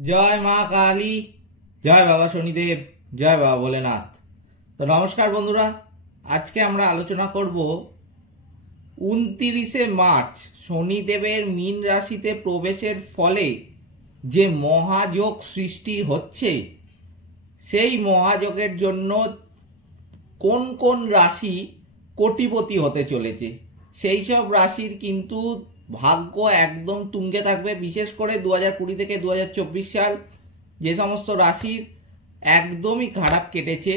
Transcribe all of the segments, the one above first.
জয় মা কালী, জয় বাবা শনিদেব, জয় বাবা ভোলেনাথ। তো নমস্কার বন্ধুরা, আজকে আমরা আলোচনা করব 29শে মার্চ শনিদেবের মীন রাশিতে প্রবেশের ফলে যে মহাযোগ সৃষ্টি হচ্ছে, সেই মহাযোগের জন্য কোন কোন রাশি কোটিপতি হতে চলেছে, সেই সব রাশির কিন্তু ভাগ্য একদম তুঙ্গে থাকবে। বিশেষ করে 2020 থেকে 2024 সাল যে সমস্ত রাশির একদমই খারাপ কেটেছে,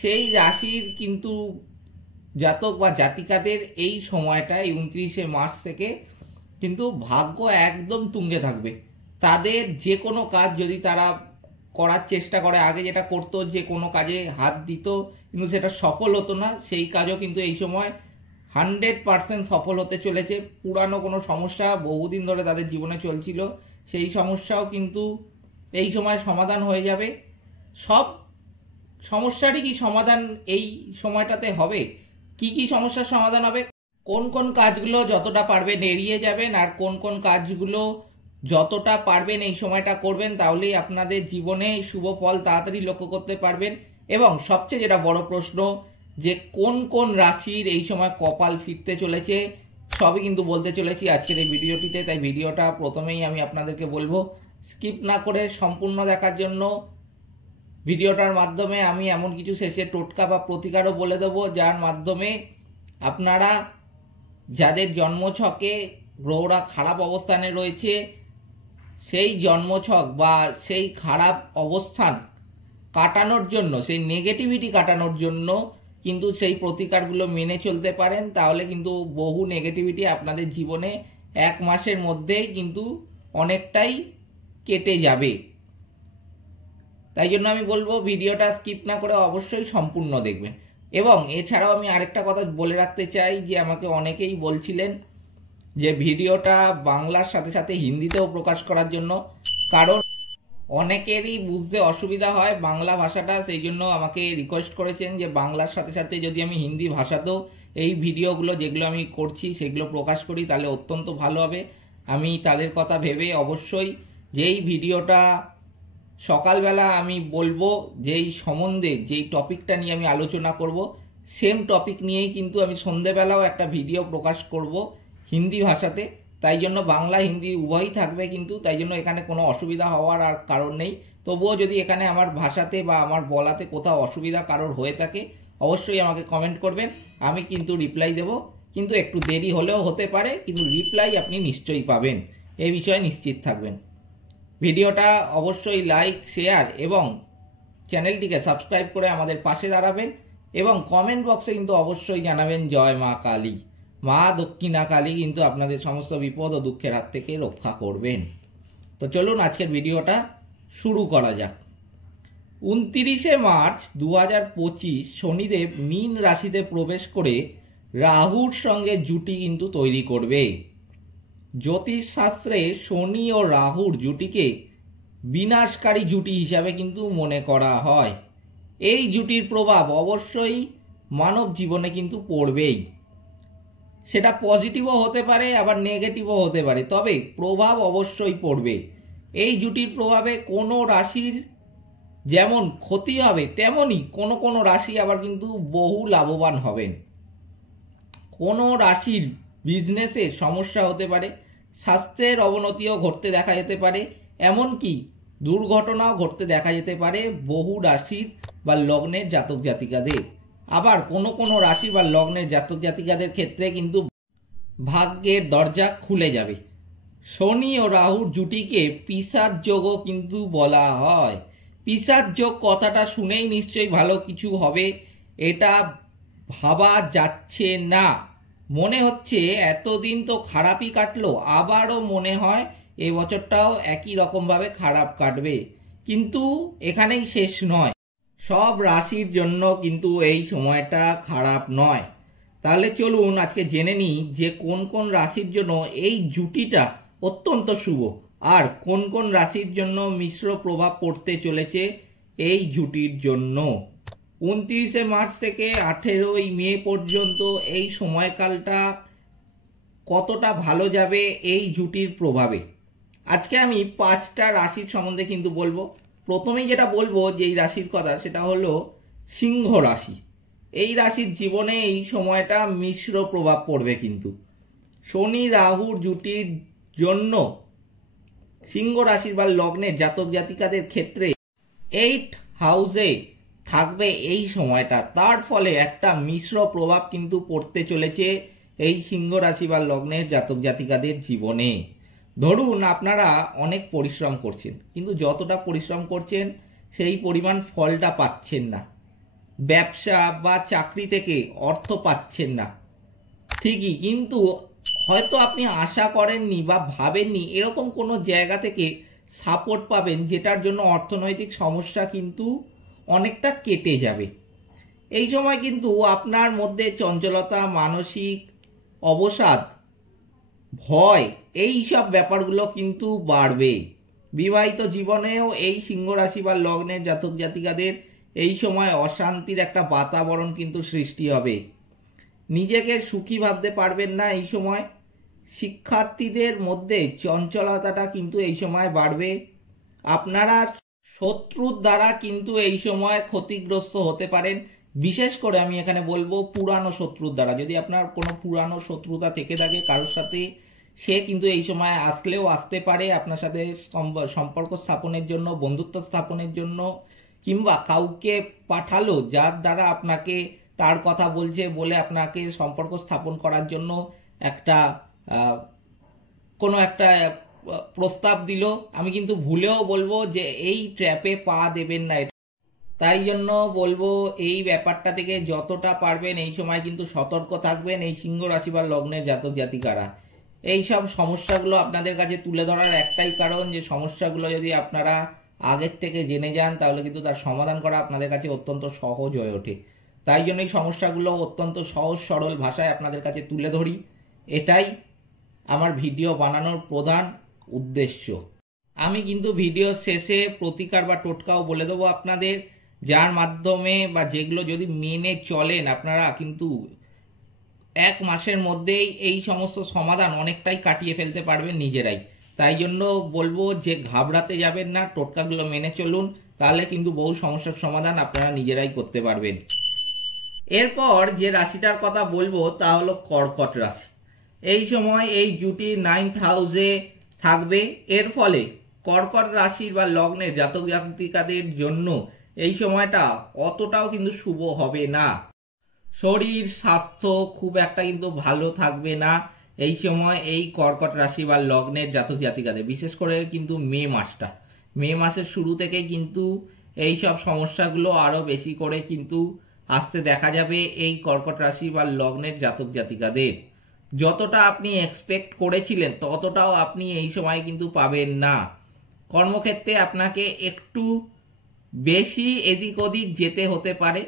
সেই রাশির কিন্তু জাতক বা জাতিকাদের এই সময়টায় 29শে মার্চ থেকে কিন্তু ভাগ্য একদম তুঙ্গে থাকবে। তাদের যে কোনো কাজ যদি তারা করার চেষ্টা করে, আগে যেটা করতো যে কোনো কাজে হাত দিত কিন্তু সেটা সফল হতো না, সেই কাজও কিন্তু এই সময় 100% সফল হতে চলেছে। পুরানো কোনো সমস্যা বহুদিন ধরে তাদের জীবনে চলছিল, সেই সমস্যাও কিন্তু এই সময় সমাধান হয়ে যাবে। সব সমস্যারই কি সমাধান এই সময়টাতে হবে? কি কি সমস্যার সমাধান হবে, কোন কোন কাজগুলো যতটা পারবেন এড়িয়ে যাবেন, আর কোন কোন কাজগুলো যতটা পারবেন এই সময়টা করবেন, তাহলেই আপনাদের জীবনে শুভ ফল তাড়াতাড়ি লক্ষ্য করতে পারবেন। এবং সবচেয়ে যেটা বড় প্রশ্ন, যে কোন কোন রাশির এই সময় কপাল ফিরতে চলেছে, সবই কিন্তু বলতে চলেছি আজকের এই ভিডিওটিতে। তাই ভিডিওটা প্রথমেই আমি আপনাদেরকে বলবো স্কিপ না করে সম্পূর্ণ দেখার জন্য। ভিডিওটার মাধ্যমে আমি এমন কিছু শেষে টোটকা বা প্রতিকারও বলে দেবো, যার মাধ্যমে আপনারা যাদের জন্মছকে গ্রহরা খারাপ অবস্থানে রয়েছে, সেই জন্মছক বা সেই খারাপ অবস্থান কাটানোর জন্য, সেই নেগেটিভিটি কাটানোর জন্য কিন্তু সেই প্রতিকারগুলো মেনে চলতে পারেন, তাহলে কিন্তু বহু নেগেটিভিটি আপনাদের জীবনে 1 মাসের মধ্যেই কিন্তু অনেকটাই কেটে যাবে। তাই জন্য আমি বলবো ভিডিওটা স্কিপ না করে অবশ্যই সম্পূর্ণ দেখবেন। এবং এছাড়াও আমি আরেকটা কথা বলে রাখতে চাই, যে আমাকে অনেকেই বলছিলেন যে ভিডিওটা বাংলার সাথে সাথে হিন্দিতেও প্রকাশ করার জন্য, কারণ অনেকেরই বুঝতে অসুবিধা হয় বাংলা ভাষাটা, সেই জন্য আমাকে রিকোয়েস্ট করেছেন যে বাংলার সাথে সাথে যদি আমি হিন্দি ভাষাতেও এই ভিডিওগুলো যেগুলো আমি করছি সেগুলো প্রকাশ করি, তাহলে অত্যন্ত ভালো হবে। আমি তাদের কথা ভেবে অবশ্যই যেই ভিডিওটা সকালবেলা আমি বলবো, যেই সম্বন্ধে যেই টপিকটা নিয়ে আমি আলোচনা করব, সেম টপিক নিয়েই কিন্তু আমি সন্ধেবেলাও একটা ভিডিও প্রকাশ করব হিন্দি ভাষাতে। তাই জন্য বাংলা হিন্দি উভয়ই থাকবে কিন্তু, তাই জন্য এখানে কোনো অসুবিধা হওয়ার আর কারণ নেই। তবুও যদি এখানে আমার ভাষাতে বা আমার বলাতে কোথাও অসুবিধা কারোর হয়ে থাকে, অবশ্যই আমাকে কমেন্ট করবেন, আমি কিন্তু রিপ্লাই দেব। কিন্তু একটু দেরি হলেও হতে পারে, কিন্তু রিপ্লাই আপনি নিশ্চয়ই পাবেন, এই বিষয়ে নিশ্চিত থাকবেন। ভিডিওটা অবশ্যই লাইক, শেয়ার এবং চ্যানেলটিকে সাবস্ক্রাইব করে আমাদের পাশে দাঁড়াবেন। এবং কমেন্ট বক্সে কিন্তু অবশ্যই জানাবেন জয় মা কালী, মা দক্ষিণা কালী কিন্তু আপনাদের সমস্ত বিপদ ও দুঃখের হাত থেকে রক্ষা করবেন। তো চলুন আজকের ভিডিওটা শুরু করা যাক। 29শে মার্চ 2025 শনিদেব মীন রাশিতে প্রবেশ করে রাহুর সঙ্গে জুটি কিন্তু তৈরি করবে। জ্যোতিষ শাস্ত্রে শনি ও রাহুর জুটিকে বিনাশকারী জুটি হিসাবে কিন্তু মনে করা হয়। এই জুটির প্রভাব অবশ্যই মানব জীবনে কিন্তু পড়বেই, সেটা পজিটিভও হতে পারে আবার নেগেটিভও হতে পারে, তবে প্রভাব অবশ্যই পড়বে। এই জুটির প্রভাবে কোনো রাশির যেমন ক্ষতি হবে, তেমনই কোনো কোনো রাশি আবার কিন্তু বহু লাভবান হবেন। কোনো রাশির বিজনেসে সমস্যা হতে পারে, স্বাস্থ্যের অবনতিও ঘটতে দেখা যেতে পারে, এমনকি দুর্ঘটনাও ঘটতে দেখা যেতে পারে বহু রাশির বা লগ্নের জাতক জাতিকাদের। আবার কোনো কোনো রাশি বা লগ্নের জাতক জাতিকাদের ক্ষেত্রে কিন্তু ভাগ্যের দরজা খুলে যাবে। শনি ও রাহুর জুটিকে পিশাচ যোগও কিন্তু বলা হয়। পিশাচ যোগ কথাটা শুনেই নিশ্চয়ই ভালো কিছু হবে এটা ভাবা যাচ্ছে না। মনে হচ্ছে এতদিন তো খারাপই কাটলো, আবারও মনে হয় এই বছরটাও একই রকমভাবে খারাপ কাটবে। কিন্তু এখানেই শেষ নয়, সব রাশির জন্য কিন্তু এই সময়টা খারাপ নয়। তাহলে চলুন আজকে জেনে নিই যে কোন কোন রাশির জন্য এই জুটিটা অত্যন্ত শুভ, আর কোন কোন রাশির জন্য মিশ্র প্রভাব পড়তে চলেছে এই জুটির জন্য। 29শে মার্চ থেকে 18ই মে পর্যন্ত এই সময়কালটা কতটা ভালো যাবে এই জুটির প্রভাবে, আজকে আমি 5টা রাশির সম্বন্ধে কিন্তু বলবো। প্রথমেই যেটা বলবো যে এই রাশির কথা, সেটা হলো সিংহ রাশি। এই রাশির জীবনে এই সময়টা মিশ্র প্রভাব পড়বে কিন্তু শনি রাহুর জুটির জন্য সিংহ রাশির বা লগ্নের জাতক জাতিকাদের ক্ষেত্রে 8 হাউসে থাকবে এই সময়টা। তার ফলে একটা মিশ্র প্রভাব কিন্তু পড়তে চলেছে এই সিংহ রাশি বা লগ্নের জাতক জাতিকাদের জীবনে। ধরুন আপনারা অনেক পরিশ্রম করছেন, কিন্তু যতটা পরিশ্রম করছেন সেই পরিমাণ ফলটা পাচ্ছেন না। ব্যবসা বা চাকরি থেকে অর্থ পাচ্ছেন না ঠিকই, কিন্তু হয়তো আপনি আশা করেননি বা ভাবেননি এরকম কোনো জায়গা থেকে সাপোর্ট পাবেন, যেটার জন্য অর্থনৈতিক সমস্যা কিন্তু অনেকটা কেটে যাবে। এই সময় কিন্তু আপনার মধ্যে চঞ্চলতা, মানসিক অবসাদ, ভয়, এই সব ব্যাপারগুলো কিন্তু বাড়বে। বিবাহিত জীবনেও এই সিংহ রাশি বা লগ্নের জাতক জাতিকাদের এই সময় অশান্তির একটা বাতাবরণ কিন্তু সৃষ্টি হবে। নিজেকে সুখী ভাবতে পারবেন না এই সময়। শিক্ষার্থীদের মধ্যে চঞ্চলতাটা কিন্তু এই সময় বাড়বে। আপনারা শত্রুর দ্বারা কিন্তু এই সময় ক্ষতিগ্রস্ত হতে পারেন। বিশেষ করে আমি এখানে বলবো পুরানো শত্রুর দ্বারা। যদি আপনার কোনো পুরানো শত্রুতা থেকে থাকে কারোর সাথে, সে কিন্তু এই সময় আসলেও আসতে পারে আপনার সাথে সম্পর্ক স্থাপনের জন্য, বন্ধুত্ব স্থাপনের জন্য, কিংবা কাউকে পাঠালো যার দ্বারা আপনাকে, তার কথা বলছে বলে আপনাকে সম্পর্ক স্থাপন করার জন্য একটা কোনো একটা প্রস্তাব দিল। আমি কিন্তু ভুলেও বলবো যে এই ট্র্যাপে পা দেবেন না। তাই জন্য বলবো এই ব্যাপারটা থেকে যতটা পারবেন এই সময় কিন্তু সতর্ক থাকবেন এই সিংহ রাশি বা লগ্নের জাতক জাতিকারা। এই সব সমস্যাগুলো আপনাদের কাছে তুলে ধরার একটাই কারণ, যে সমস্যাগুলো যদি আপনারা আগের থেকে জেনে যান তাহলে কিন্তু তার সমাধান করা আপনাদের কাছে অত্যন্ত সহজ হয়ে ওঠে। তাই জন্য এই সমস্যাগুলো অত্যন্ত সহজ সরল ভাষায় আপনাদের কাছে তুলে ধরি। এটাই আমার ভিডিও বানানোর প্রধান উদ্দেশ্য। আমি কিন্তু ভিডিও শেষে প্রতিকার বা টোটকাও বলে দেবো আপনাদের, যার মাধ্যমে বা যেগুলো যদি মেনে চলেন আপনারা কিন্তু 1 মাসের মধ্যেই এই সমস্ত সমাধান অনেকটাই কাটিয়ে ফেলতে পারবেন নিজেরাই। তাই জন্য বলবো যে ঘাবড়াতে যাবেন না, টোটকাগুলো মেনে চলুন, তাহলে কিন্তু বহু সমস্যার সমাধান আপনারা নিজেরাই করতে পারবেন। এরপর যে রাশিটার কথা বলবো তা হলো কর্কট রাশি। এই সময় এই জুটি 9th হাউসে থাকবে। এর ফলে কর্কট রাশির বা লগ্নের জাতক জাতিকাদের জন্য এই সময়টা অতটাও কিন্তু শুভ হবে না। শরীর স্বাস্থ্য খুব একটা কিন্তু ভালো থাকবে না এই সময় এই কর্কট রাশি বা লগ্নের জাতক জাতিকাদের। বিশেষ করে কিন্তু মে মাসের শুরু থেকে কিন্তু এই সব সমস্যাগুলো আরো বেশি করে কিন্তু আসতে দেখা যাবে এই কর্কট রাশি বা লগ্নের জাতক জাতিকাদের। যতটা আপনি এক্সপেক্ট করেছিলেন ততটাও আপনি এই সময় কিন্তু পাবেন না। কর্মক্ষেত্রে আপনাকে একটু বেশি এদিক ওদিক যেতে হতে পারে।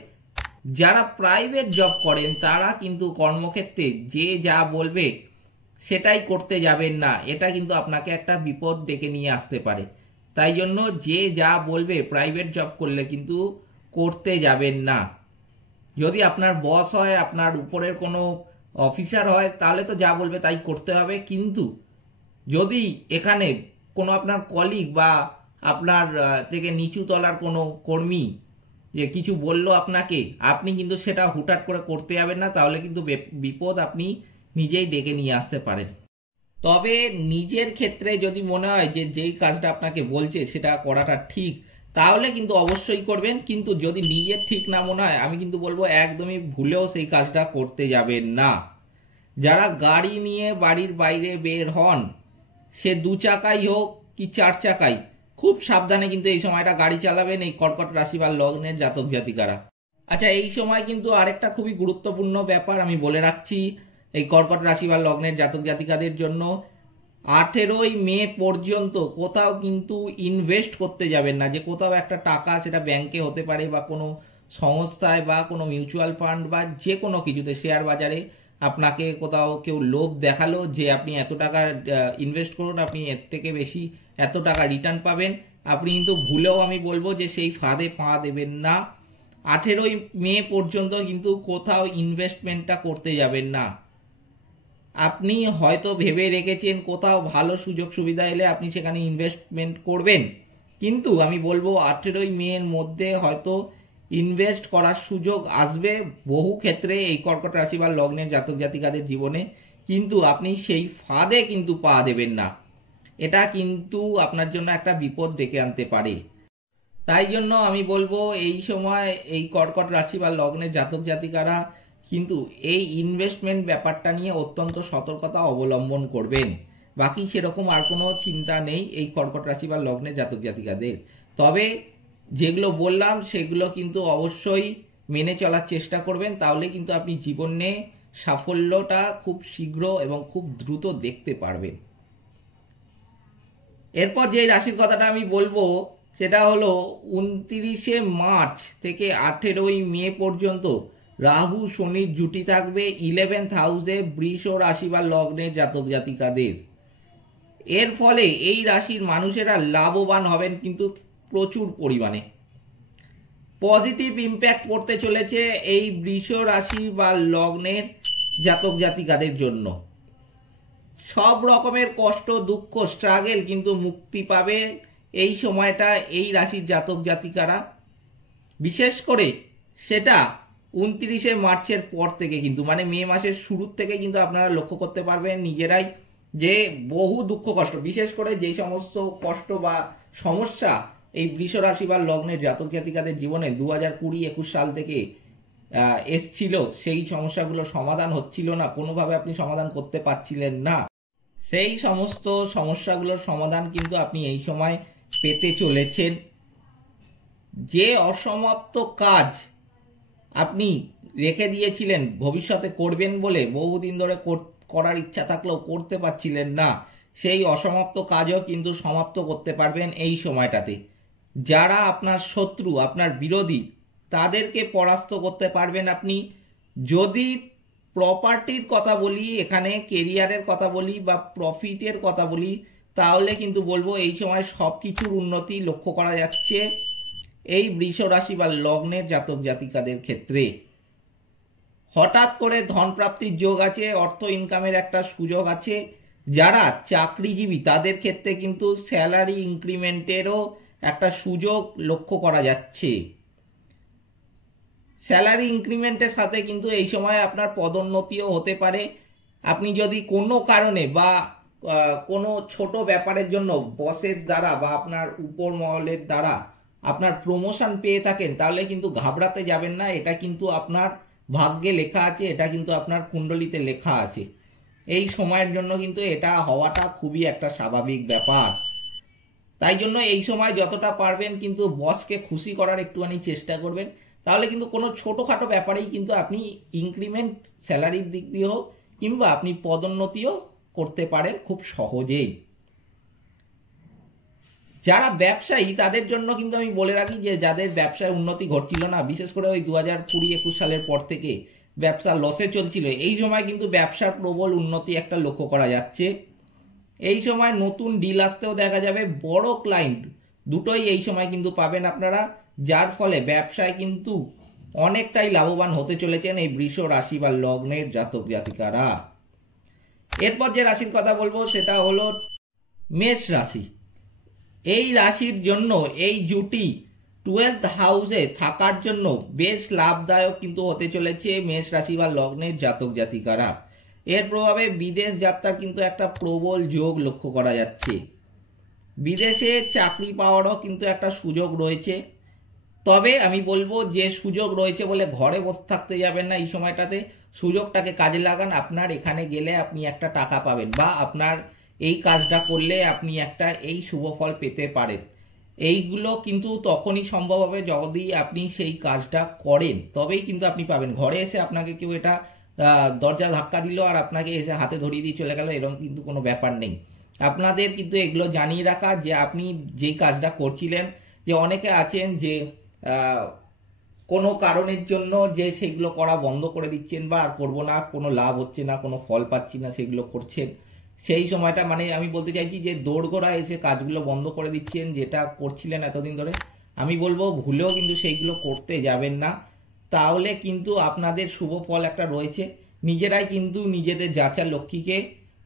যারা প্রাইভেট জব করেন তারা কিন্তু কর্মক্ষেত্রে যে যা বলবে সেটাই করতে যাবেন না, এটা কিন্তু আপনাকে একটা বিপদ ডেকে নিয়ে আসতে পারে। তাই জন্য যে যা বলবে প্রাইভেট জব করলে কিন্তু করতে যাবেন না। যদি আপনার বস হয়, আপনার উপরের কোনো অফিসার হয়, তাহলে তো যা বলবে তাই করতে হবে। কিন্তু যদি এখানে কোনো আপনার কলিগ বা আপনার থেকে নিচু তলার কোনো কর্মী যে কিছু বললো আপনাকে, আপনি কিন্তু সেটা হুটহাট করে করতে যাবেন না, তাহলে কিন্তু বিপদ আপনি নিজেই ডেকে নিয়ে আসতে পারেন। তবে নিজের ক্ষেত্রে যদি মনে হয় যে যেই কাজটা আপনাকে বলছে সেটা করাটা ঠিক, তাহলে কিন্তু অবশ্যই করবেন। কিন্তু যদি নিজের ঠিক না মনে হয়, আমি কিন্তু বলবো একদমই ভুলেও সেই কাজটা করতে যাবেন না। যারা গাড়ি নিয়ে বাড়ির বাইরে বের হন, সে 2 চাকাই হোক কি 4 চাকাই, খুব সাবধানে কিন্তু এই সময়টা গাড়ি চালাবেন এই কর্কট রাশি বা লগ্নের জাতক জাতিকারা। আচ্ছা, এই সময় কিন্তু আরেকটা খুবই গুরুত্বপূর্ণ ব্যাপার আমি বলে রাখছি এই কর্কট রাশি বা লগ্নের জাতক জাতিকাদের জন্য। 18ই মে পর্যন্ত কোথাও কিন্তু ইনভেস্ট করতে যাবেন না। যে কোথাও একটা টাকা, সেটা ব্যাংকে হতে পারে বা কোনো সংস্থায় বা কোনো মিউচুয়াল ফান্ড বা যে কোনো কিছুতে, শেয়ার বাজারে আপনাকে কোথাও কেউ লোভ দেখালো যে আপনি এত টাকা ইনভেস্ট করুন, আপনি এর থেকে বেশি এত টাকা রিটার্ন পাবেন, আপনি কিন্তু ভুলেও আমি বলবো যে সেই ফাঁদে পা দেবেন না। 18ই মে পর্যন্ত কিন্তু কোথাও ইনভেস্টমেন্টটা করতে যাবেন না। আপনি হয়তো ভেবে রেখেছেন কোথাও ভালো সুযোগ সুবিধা এলে আপনি সেখানে ইনভেস্টমেন্ট করবেন, কিন্তু আমি বলবো 18ই মের মধ্যে হয়তো ইনভেস্ট করার সুযোগ আসবে বহু ক্ষেত্রে এই কর্কট রাশি বা লগ্নের জাতক জাতিকাদের জীবনে, কিন্তু আপনি সেই ফাঁদে কিন্তু পা দেবেন না। এটা কিন্তু আপনার জন্য একটা বিপদ ডেকে আনতে পারে। তাই জন্য আমি বলবো এই সময় এই কর্কট রাশি বা লগ্নের জাতক জাতিকারা কিন্তু এই ইনভেস্টমেন্ট ব্যাপারটা নিয়ে অত্যন্ত সতর্কতা অবলম্বন করবেন। বাকি সেরকম আর কোনো চিন্তা নেই এই কর্কট রাশি বা লগ্নের জাতক জাতিকাদের। তবে যেগুলো বললাম সেগুলো কিন্তু অবশ্যই মেনে চলার চেষ্টা করবেন, তাহলে কিন্তু আপনি জীবনে সাফল্যটা খুব শীঘ্র এবং খুব দ্রুত দেখতে পারবেন। এরপর যে রাশির কথাটা আমি বলবো সেটা হলো 29শে মার্চ থেকে 18ই মে পর্যন্ত রাহু শনির জুটি থাকবে 11th হাউসে বৃষ রাশি বা লগ্নের জাতক জাতিকাদের। এর ফলে এই রাশির মানুষেরা লাভবান হবেন কিন্তু প্রচুর পরিমাণে। পজিটিভ ইম্প্যাক্ট পড়তে চলেছে এই বৃষ রাশি বা লগ্নের জাতক জাতিকাদের জন্য। সব রকমের কষ্ট, দুঃখ, স্ট্রাগল কিন্তু মুক্তি পাবে এই সময়টা এই রাশির জাতক জাতিকারা। বিশেষ করে সেটা 29শে মার্চের পর থেকে কিন্তু, মানে মে মাসের শুরুর থেকে কিন্তু আপনারা লক্ষ্য করতে পারবেন নিজেরাই যে বহু দুঃখ কষ্ট, বিশেষ করে যেই সমস্ত কষ্ট বা সমস্যা এই বৃষ রাশি বা লগ্নের জাতক জাতিকাদের জীবনে 2020-21 সাল থেকে এসছিল, সেই সমস্যাগুলো সমাধান হচ্ছিল না, কোনোভাবে আপনি সমাধান করতে পারছিলেন না, সেই সমস্ত সমস্যাগুলোর সমাধান কিন্তু আপনি এই সময় পেতে চলেছেন। যে অসমাপ্ত কাজ আপনি রেখে দিয়েছিলেন ভবিষ্যতে করবেন বলে, বহুদিন ধরে করার ইচ্ছা থাকলেও করতে পারছিলেন না, সেই অসমাপ্ত কাজও কিন্তু সমাপ্ত করতে পারবেন এই সময়টাতে। যারা আপনার শত্রু, আপনার বিরোধী, তাদেরকে পরাস্ত করতে পারবেন আপনি। যদি প্রপার্টির কথা বলি, এখানে কেরিয়ারের কথা বলি বা প্রফিটের কথা বলি, তাহলে কিন্তু বলবো এই সময় সব কিছুর উন্নতি লক্ষ্য করা যাচ্ছে এই বৃষ রাশি বা লগ্নের জাতক জাতিকাদের ক্ষেত্রে। হঠাৎ করে ধন প্রাপ্তির যোগ আছে, অর্থ ইনকামের একটা সুযোগ আছে। যারা চাকরিজীবী তাদের ক্ষেত্রে কিন্তু স্যালারি ইনক্রিমেন্টেরও একটা সুযোগ লক্ষ্য করা যাচ্ছে। স্যালারি ইনক্রিমেন্টের সাথে কিন্তু এই সময় আপনার পদোন্নতিও হতে পারে। আপনি যদি কোনো কারণে বা কোনো ছোট ব্যাপারের জন্য বসের দ্বারা বা আপনার উপর মহলের দ্বারা আপনার প্রমোশন পেয়ে থাকেন, তাহলে কিন্তু ঘাবড়াতে যাবেন না। এটা কিন্তু আপনার ভাগ্যে লেখা আছে, এটা কিন্তু আপনার কুণ্ডলিতে লেখা আছে। এই সময়ের জন্য কিন্তু এটা হওয়াটা খুবই একটা স্বাভাবিক ব্যাপার। তাই জন্য এই সময় যতটা পারবেন কিন্তু বসকে খুশি করার একটুখানি চেষ্টা করবেন, তাহলে কিন্তু কোনো ছোটোখাটো ব্যাপারেই কিন্তু আপনি ইনক্রিমেন্ট স্যালারির দিক দিয়ে হোক কিংবা আপনি পদোন্নতিও করতে পারেন খুব সহজেই। যারা ব্যবসায়ী তাদের জন্য কিন্তু আমি বলে রাখি যে যাদের ব্যবসায় উন্নতি ঘটছিল না, বিশেষ করে ওই 2020-21 সালের পর থেকে ব্যবসা লসে চলছিল, এই সময় কিন্তু ব্যবসার প্রবল উন্নতি একটা লক্ষ্য করা যাচ্ছে। এই সময় নতুন ডিল আসতেও দেখা যাবে, বড় ক্লায়েন্ট দুটোই এই সময় কিন্তু পাবেন আপনারা, যার ফলে ব্যবসায় কিন্তু অনেকটাই লাভবান হতে চলেছেন এই বৃষ রাশি বা লগ্নের জাতক জাতিকারা। এরপর যে রাশির কথা বলবো সেটা হলো মেষ রাশি। এই রাশির জন্য এই জুটি 12th হাউসে থাকার জন্য বেশ লাভদায়ক কিন্তু হতে চলেছে মেষ রাশি বা লগ্নের জাতক জাতিকারা। এর প্রভাবে বিদেশ যাত্রার কিন্তু একটা প্রবল যোগ লক্ষ্য করা যাচ্ছে। বিদেশে চাকরি পাওয়ারও কিন্তু একটা সুযোগ রয়েছে। তবে আমি বলবো যে সুযোগ রয়েছে বলে ঘরে বসে থাকতে যাবেন না এই সময়টাতে, সুযোগটাকে কাজে লাগান। আপনার এখানে গেলে আপনি একটা টাকা পাবেন বা আপনার এই কাজটা করলে আপনি একটা এই শুভ ফল পেতে পারেন। এইগুলো কিন্তু তখনই সম্ভব হবে যদি আপনি সেই কাজটা করেন, তবেই কিন্তু আপনি পাবেন। ঘরে এসে আপনাকে কেউ এটা দরজা ধাক্কা দিল আর আপনাকে এসে হাতে ধরিয়ে দিয়ে চলে গেল, এরকম কিন্তু কোনো ব্যাপার নেই। আপনাদের কিন্তু এগুলো জানিয়ে রাখা যে আপনি যেই কাজটা করছিলেন, যে অনেকে আছেন যে কোনো কারণের জন্য যে সেগুলো করা বন্ধ করে দিচ্ছেন বা আর করবো না, কোনো লাভ হচ্ছে না, কোনো ফল পাচ্ছি না, সেগুলো করছেন, সেই সময়টা মানে আমি বলতে চাইছি যে দোরগোড়া এসে কাজগুলো বন্ধ করে দিচ্ছেন যেটা করছিলেন এতদিন ধরে, আমি বলবো ভুলেও কিন্তু সেইগুলো করতে যাবেন না। তাহলে কিন্তু আপনাদের শুভ ফল একটা রয়েছে নিজেরাই কিন্তু নিজেদের যাচা লক্ষ্মীকে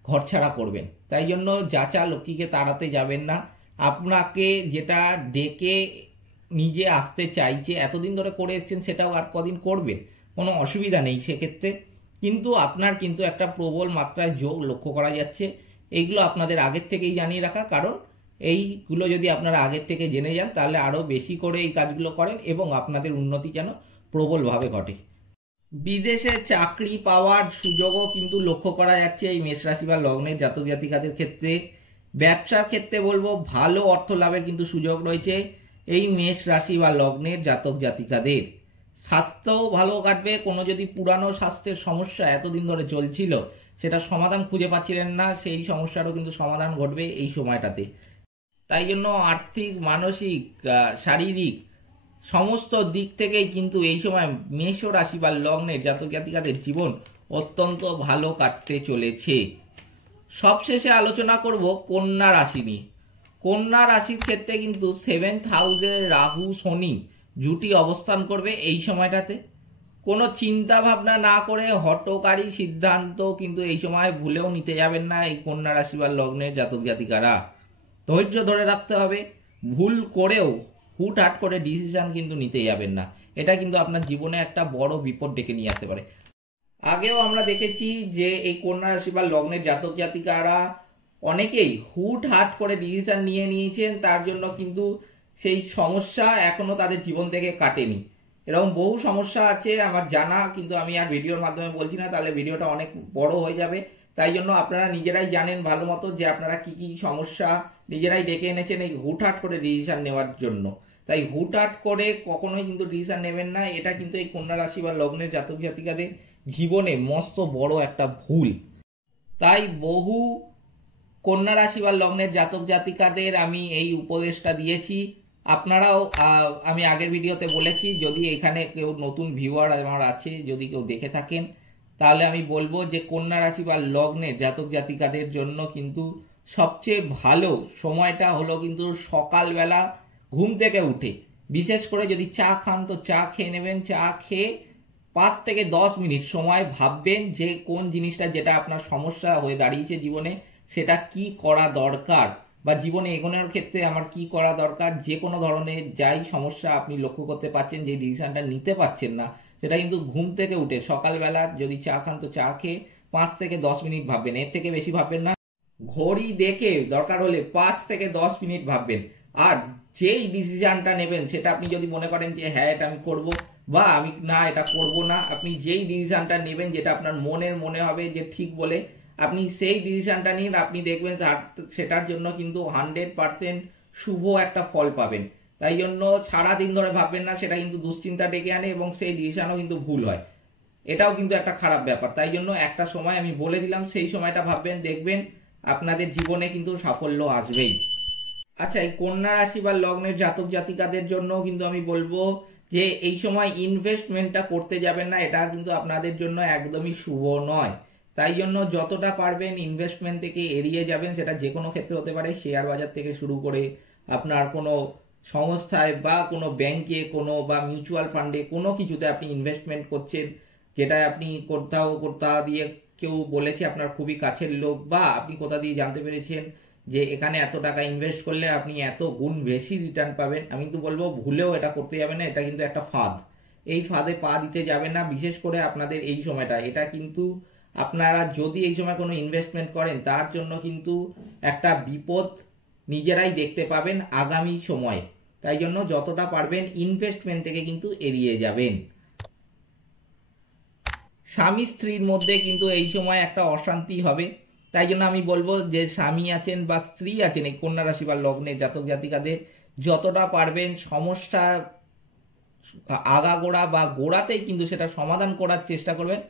ঘরছাড়া করবেন। তাই জন্য যাচা লক্ষ্মীকে তাড়াতে যাবেন না। আপনাকে যেটা ডেকে নিজে আসতে চাইছে, এতদিন ধরে করে এসছেন, সেটাও আর কদিন করবেন, কোনো অসুবিধা নেই সেক্ষেত্রে। কিন্তু আপনার কিন্তু একটা প্রবল মাত্রায় যোগ লক্ষ্য করা যাচ্ছে। এইগুলো আপনাদের আগের থেকেই জানিয়ে রাখা, কারণ এইগুলো যদি আপনারা আগের থেকে জেনে যান তাহলে আরও বেশি করে এই কাজগুলো করেন এবং আপনাদের উন্নতি যেন প্রবলভাবে ঘটে। বিদেশে চাকরি পাওয়ার সুযোগও কিন্তু লক্ষ্য করা যাচ্ছে এই মেষ রাশি বা লগ্নের জাতক জাতিকাদের ক্ষেত্রে। ব্যবসার ক্ষেত্রে বলবো ভালো অর্থ লাভের কিন্তু সুযোগ রয়েছে এই মেষ রাশি বা লগ্নের জাতক জাতিকাদের। স্বাস্থ্যও ভালো কাটবে। কোনো যদি পুরানো স্বাস্থ্যের সমস্যা এতদিন ধরে চলছিল, সেটা সমাধান খুঁজে পাচ্ছিলেন না, সেই সমস্যারও কিন্তু সমাধান ঘটবে এই সময়টাতে। তাই জন্য আর্থিক, মানসিক, শারীরিক সমস্ত দিক থেকেই কিন্তু এই সময় মেষ রাশি বা লগ্নের জাতক জাতিকাদের জীবন অত্যন্ত ভালো কাটতে চলেছে। সবশেষে আলোচনা করব কন্যা রাশি নিয়ে। কন্যা রাশির ক্ষেত্রে কিন্তু 7th হাউসে রাহু শনি জুটি অবস্থান করবে এই সময়টাতে। কোনো চিন্তা ভাবনা না করে হঠকারী সিদ্ধান্ত কিন্তু এই সময় ভুলেও নিতে যাবেন না এই কন্যা রাশি বা লগ্নের জাতক জাতিকারা। ধৈর্য ধরে রাখতে হবে। ভুল করেও হুটহাট করে ডিসিশন কিন্তু নিতে যাবেন না, এটা কিন্তু আপনার জীবনে একটা বড় বিপদ ডেকে নিয়ে আসতে পারে। আগেও আমরা দেখেছি যে এই কন্যা রাশি বা লগ্নের জাতক জাতিকারা অনেকেই হুটহাট করে ডিসিশন নিয়ে নিয়েছেন, তার জন্য কিন্তু সেই সমস্যা এখনো তাদের জীবন থেকে কাটেনি। এরকম বহু সমস্যা আছে আমার জানা, কিন্তু আমি আর ভিডিওর মাধ্যমে বলছি না, তাহলে ভিডিওটা অনেক বড় হয়ে যাবে। তাই জন্য আপনারা নিজেরাই জানেন ভালো মতো যে আপনারা কি কি সমস্যা নিজেরাই ডেকে এনেছেন এই হুটহাট করে ডিসিশন নেওয়ার জন্য। তাই হুটহাট করে কখনোই কিন্তু ডিসিশন নেবেন না, এটা কিন্তু এই কন্যা রাশি বা লগ্নের জাতক জাতিকাদের জীবনে মস্ত বড় একটা ভুল। তাই বহু কন্যা রাশি বা লগ্নের জাতক জাতিকাদের আমি এই উপদেশটা দিয়েছি। আপনারাও, আমি আগের ভিডিওতে বলেছি, যদি এখানে কেউ নতুন ভিউয়ার আমার আছে, যদি কেউ দেখে থাকেন, তাহলে আমি বলবো যে কন্যা রাশি বা লগ্নের জাতক জাতিকাদের জন্য কিন্তু সবচেয়ে ভালো সময়টা হলো কিন্তু সকালবেলা ঘুম থেকে উঠে। বিশেষ করে যদি চা খান তো চা খেয়ে নেবেন। চা খেয়ে 5 থেকে 10 মিনিট সময় ভাববেন যে কোন জিনিসটা, যেটা আপনার সমস্যা হয়ে দাঁড়িয়েছে জীবনে, সেটা কি করা দরকার, বা জীবনে এগোনোর ক্ষেত্রে আমার কি করা দরকার। যে কোনো ধরনের যাই সমস্যা আপনি লক্ষ্য করতে পারছেন যে ডিসিশনটা নিতে পারছেন না, সেটা কিন্তু ঘুম থেকে উঠে সকালবেলা যদি চা খান তো চা খেয়ে 5 থেকে 10 মিনিট ভাববেন, এর থেকে বেশি ভাববেন না। ঘড়ি দেখে দরকার হলে 5 থেকে 10 মিনিট ভাববেন। আর যেই ডিসিশনটা নেবেন সেটা আপনি যদি মনে করেন যে হ্যাঁ এটা আমি করব, বা আমি না এটা করব না, আপনি যেই ডিসিশনটা নেবেন যেটা আপনার মনে হবে যে ঠিক বলে, আপনি সেই ডিসিশনটা নিন। আপনি দেখবেন সেটার জন্য কিন্তু 100% শুভ একটা ফল পাবেন। তাই জন্য সারাদিন ধরে ভাববেন না, সেটা কিন্তু দুশ্চিন্তা ডেকে আনে এবং সেই ডিসিশনও কিন্তু ভুল হয়, এটাও কিন্তু একটা খারাপ ব্যাপার। তাই জন্য একটা সময় আমি বলে দিলাম, সেই সময়টা ভাববেন, দেখবেন আপনাদের জীবনে কিন্তু সাফল্য আসবেই। আচ্ছা, এই কন্যা রাশি বা লগ্নের জাতক জাতিকাদের জন্য কিন্তু আমি বলবো যে এই সময় ইনভেস্টমেন্টটা করতে যাবেন না, এটা কিন্তু আপনাদের জন্য একদমই শুভ নয়। তাই জন্য যতটা পারবেন ইনভেস্টমেন্ট থেকে এড়িয়ে যাবেন। সেটা যে কোনো ক্ষেত্রে হতে পারে, শেয়ার বাজার থেকে শুরু করে আপনার কোনো সংস্থায় বা কোনো ব্যাংকে কোনো বা মিউচুয়াল ফান্ডে কোনো কিছুতে আপনি ইনভেস্টমেন্ট করছেন, যেটা আপনি কোথাও দিয়ে কেউ বলেছে, আপনার খুবই কাছের লোক, বা আপনি কোথা দিয়ে জানতে পেরেছেন যে এখানে এত টাকা ইনভেস্ট করলে আপনি এত গুণ বেশি রিটার্ন পাবেন, আমি তো বলবো ভুলেও এটা করতে যাবেন না। এটা কিন্তু একটা ফাঁদ, এই ফাঁদে পা দিতে যাবেন না। বিশেষ করে আপনাদের এই সময়টা, এটা কিন্তু আপনারা যদি এই সময় কোনো ইনভেস্টমেন্ট করেন তার জন্য কিন্তু একটা বিপদ নিজেরাই দেখতে পাবেন আগামী সময়ে। তাই জন্য যতটা পারবেন ইনভেস্টমেন্ট থেকে কিন্তু এড়িয়ে যাবেন। স্বামী স্ত্রীর মধ্যে কিন্তু এই সময় একটা অশান্তি হবে। তাই জন্য আমি বলবো যে স্বামী আছেন বা স্ত্রী আছেন এই কন্যা রাশি বা লগ্নের জাতক জাতিকাদের, যতটা পারবেন সমস্যা আগাগোড়া বা গোড়াতেই কিন্তু সেটা সমাধান করার চেষ্টা করবেন।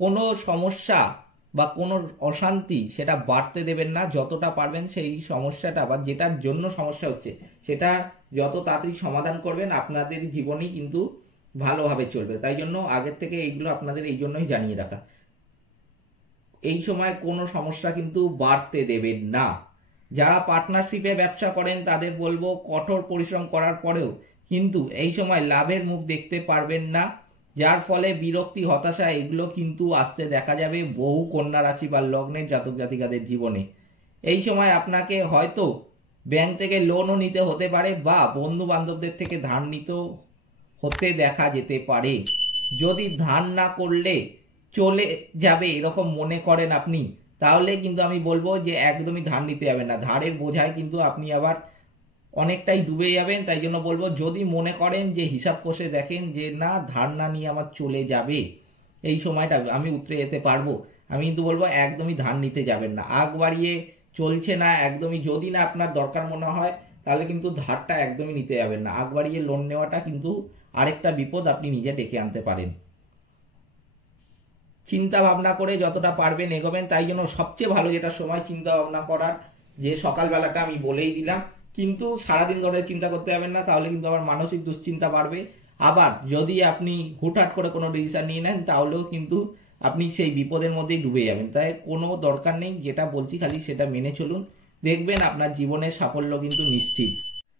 কোনো সমস্যা বা কোনো অশান্তি সেটা বাড়তে দেবেন না। যতটা পারবেন সেই সমস্যাটা বা যেটার জন্য সমস্যা হচ্ছে সেটা যত তাড়াতাড়ি সমাধান করবেন, আপনাদের জীবনই কিন্তু ভালোভাবে চলবে। তাই জন্য আগের থেকে এইগুলো আপনাদের এই জন্যই জানিয়ে রাখা। এই সময় কোনো সমস্যা কিন্তু বাড়তে দেবেন না। যারা পার্টনারশিপে ব্যবসা করেন তাদের বলবো কঠোর পরিশ্রম করার পরেও কিন্তু এই সময় লাভের মুখ দেখতে পারবেন না। যার ফলে বিরক্তি, হতাশা এগুলো কিন্তু আসতে দেখা যাবে বহু কন্যা রাশি বা লগ্নের জাতক জাতিকাদের জীবনে। এই সময় আপনাকে হয়তো ব্যাংক থেকে লোনও নিতে হতে পারে বা বন্ধু বান্ধবদের থেকে ধার নিতেও হতে দেখা যেতে পারে। যদি ধার না করলে চলে যাবে এরকম মনে করেন আপনি, তাহলে কিন্তু আমি বলবো যে একদমই ধার নিতে যাবেন না। ধারের বোঝায় কিন্তু আপনি আবার অনেকটাই ডুবে যাবেন। তাই জন্য বলবো, যদি মনে করেন যে হিসাব কষে দেখেন যে না, ধার না নিয়ে আমার চলে যাবে, এই সময়টা আমি উতরে যেতে পারবো, আমি কিন্তু বলবো একদমই ধার নিতে যাবেন না। আগ বাড়িয়ে চলছে না একদমই, যদি না আপনার দরকার মনে হয় তাহলে কিন্তু ধারটা একদমই নিতে যাবেন না। আগ বাড়িয়ে লোন নেওয়াটা কিন্তু আরেকটা বিপদ আপনি নিজে ডেকে আনতে পারেন। চিন্তা ভাবনা করে যতটা পারবেন এগোবেন। তাই জন্য সবচেয়ে ভালো যেটা সময় চিন্তা ভাবনা করার, যে সকালবেলাটা আমি বলেই দিলাম, কিন্তু সারাদিন ধরে চিন্তা করতে যাবেন না, তাহলে কিন্তু আবার মানসিক দুশ্চিন্তা বাড়বে। আবার যদি আপনি হুটহাট করে কোনো ডিসিশন নিয়ে নেন, তাহলেও কিন্তু আপনি সেই বিপদের মধ্যেই ডুবে যাবেন। তাই কোনো দরকার নেই, যেটা বলছি খালি সেটা মেনে চলুন, দেখবেন আপনার জীবনের সাফল্য কিন্তু নিশ্চিত।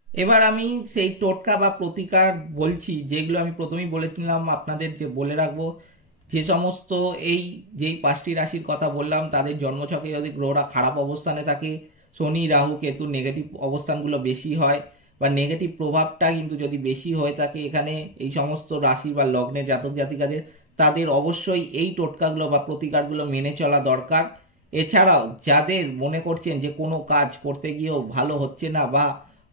এবার আমি সেই টোটকা বা প্রতিকার বলছি, যেগুলো আমি প্রথমেই বলেছিলাম আপনাদের, যে বলে রাখবো যে সমস্ত যেই 5টি রাশির কথা বললাম তাদের জন্মছকে যদি গ্রহরা খারাপ অবস্থানে থাকে, শনি রাহু কেতু নেগেটিভ অবস্থানগুলো বেশি হয় বা নেগেটিভ প্রভাবটা কিন্তু যদি বেশি হয়ে থাকে এখানে এই সমস্ত রাশি বা লগ্নের জাতক জাতিকাদের, তাদের অবশ্যই এই টোটকাগুলো বা প্রতিকারগুলো মেনে চলা দরকার। এছাড়াও যাদের মনে করছেন যে কোনো কাজ করতে গিয়েও ভালো হচ্ছে না বা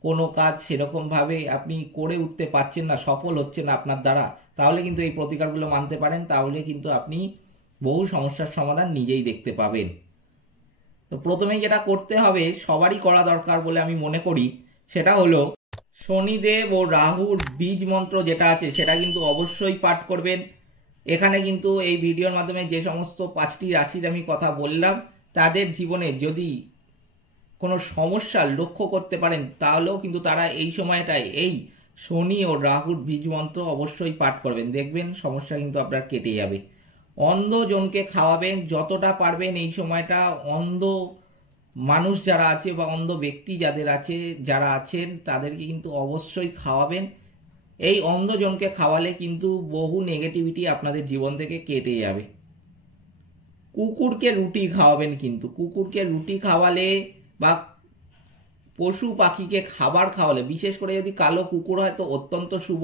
কোনো কাজ সেরকমভাবে আপনি করে উঠতে পারছেন না, সফল হচ্ছে না আপনার দ্বারা, তাহলে কিন্তু এই প্রতিকারগুলো মানতে পারেন। তাহলে কিন্তু আপনি বহু সমস্যার সমাধান নিজেই দেখতে পাবেন। তো প্রথমেই যেটা করতে হবে, সবারই করা দরকার বলে আমি মনে করি, সেটা হলো শনিদেব ও রাহুর বীজ মন্ত্র যেটা আছে সেটা কিন্তু অবশ্যই পাঠ করবেন। এখানে কিন্তু এই ভিডিওর মাধ্যমে যে সমস্ত 5টি রাশির আমি কথা বললাম, তাদের জীবনে যদি কোনো সমস্যা লক্ষ্য করতে পারেন, তাহলেও কিন্তু তারা এই সময়টায় এই শনি ও রাহুর বীজ মন্ত্র অবশ্যই পাঠ করবেন, দেখবেন সমস্যা কিন্তু আপনার কেটে যাবে। অন্ধজনকে খাওয়াবেন যতটা পারবেন। এই সময়টা অন্ধ মানুষ যারা আছে বা অন্ধ ব্যক্তি যারা আছেন তাদেরকে কিন্তু অবশ্যই খাওয়াবেন। এই অন্ধজনকে খাওয়ালে কিন্তু বহু নেগেটিভিটি আপনাদের জীবন থেকে কেটে যাবে। কুকুরকে রুটি খাওয়াবেন, কিন্তু কুকুরকে রুটি খাওয়ালে বা পশু পাখিকে খাবার খাওয়ালে, বিশেষ করে যদি কালো কুকুর হয় তো অত্যন্ত শুভ,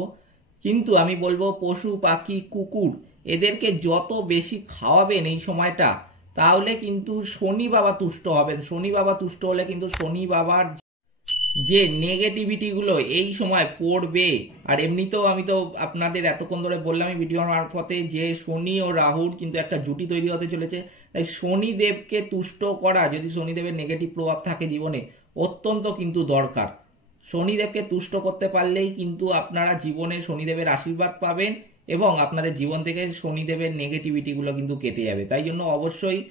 কিন্তু আমি বলবো পশু পাখি কুকুর এদেরকে যত বেশি খাওয়াবেন এই সময়টা, তাহলে কিন্তু শনি বাবা তুষ্ট হবেন। শনি বাবা তুষ্ট হলে কিন্তু শনি বাবার যে নেগেটিভিটিগুলো এই সময় পড়বে। আর এমনিতেও আমি তো আপনাদের এতক্ষণ ধরে বললাম এই ভিডিওর মারফতে যে শনি ও রাহুর কিন্তু একটা জুটি তৈরি হতে চলেছে। তাই শনিদেবকে তুষ্ট করা, যদি শনিদেবের নেগেটিভ প্রভাব থাকে জীবনে, অত্যন্ত কিন্তু দরকার। শনিদেবকে তুষ্ট করতে পারলেই কিন্তু আপনারা জীবনে শনিদেবের আশীর্বাদ পাবেন এবং আপনাদের জীবন থেকে শনিদেবের নেগেটিভিটিগুলো কিন্তু কেটে যাবে। তাই জন্য অবশ্যই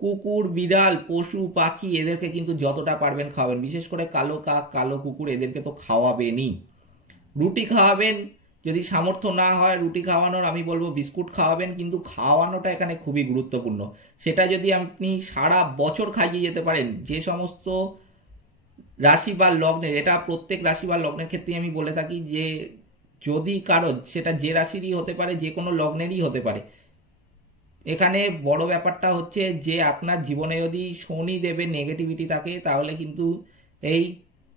কুকুর, বিড়াল, পশু পাখি এদেরকে কিন্তু যতটা পারবেন খাওয়াবেন। বিশেষ করে কালো কাক, কালো কুকুর এদেরকে তো খাওয়াবেনই। রুটি খাওয়াবেন, যদি সামর্থ্য না হয় রুটি খাওয়ানোর, আমি বলবো বিস্কুট খাওয়াবেন, কিন্তু খাওয়ানোটা এখানে খুবই গুরুত্বপূর্ণ। সেটা যদি আপনি সারা বছর খাইয়ে যেতে পারেন, যে সমস্ত রাশি বা লগ্নের, এটা প্রত্যেক রাশি বা লগ্নের ক্ষেত্রে আমি বলে থাকি যে যদি কারো, সেটা যে রাশিরই হতে পারে, যে কোনো লগ্নেরই হতে পারে, এখানে বড় ব্যাপারটা হচ্ছে যে আপনার জীবনে যদি শনি দেবের নেগেটিভিটি থাকে, তাহলে কিন্তু এই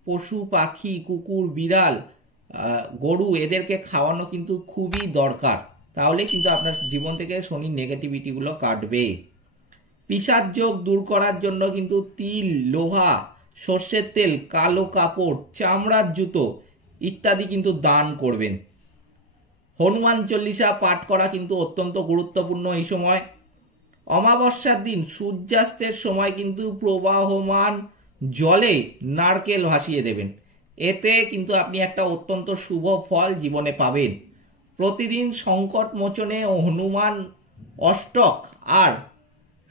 পশু পাখি, কুকুর, বিড়াল, গরু এদেরকে খাওয়ানো কিন্তু খুবই দরকার। তাহলে কিন্তু আপনার জীবন থেকে শনির নেগেটিভিটিগুলো কাটবে। পিশাচ যোগ দূর করার জন্য কিন্তু তিল, লোহা, সর্ষের তেল, কালো কাপড়, চামড়ার জুতো ইত্যাদি কিন্তু দান করবেন। হনুমান চল্লিশা পাঠ করা কিন্তু অত্যন্ত গুরুত্বপূর্ণ এই সময়। অমাবস্যার দিন সূর্যাস্তের সময় কিন্তু প্রবাহমান জলে নারকেল ভাসিয়ে দেবেন। এতে কিন্তু আপনি একটা অত্যন্ত শুভ ফল জীবনে পাবেন। প্রতিদিন সংকট মোচনে ও হনুমান অষ্টক আর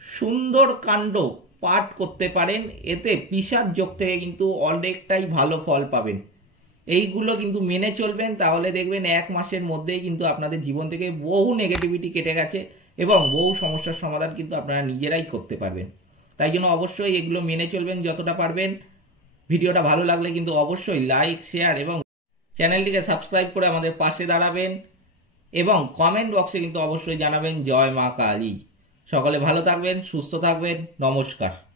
সুন্দর কাণ্ড পাঠ করতে পারেন। এতে পিশাচ যোগ থেকে কিন্তু অনেকটাই ভালো ফল পাবেন। এইগুলো কিন্তু মেনে চলবেন, তাহলে দেখবেন 1 মাসের মধ্যেই কিন্তু আপনাদের জীবন থেকে বহু নেগেটিভিটি কেটে গেছে এবং বহু সমস্যার সমাধান কিন্তু আপনারা নিজেরাই করতে পারবেন। তাই জন্য অবশ্যই এগুলো মেনে চলবেন যতটা পারবেন। ভিডিওটা ভালো লাগলে কিন্তু অবশ্যই লাইক, শেয়ার এবং চ্যানেলটিকে সাবস্ক্রাইব করে আমাদের পাশে দাঁড়াবেন। এবং কমেন্ট বক্সে কিন্তু অবশ্যই জানাবেন জয় মা কালী। সকলে ভালো থাকবেন, সুস্থ থাকবেন, নমস্কার।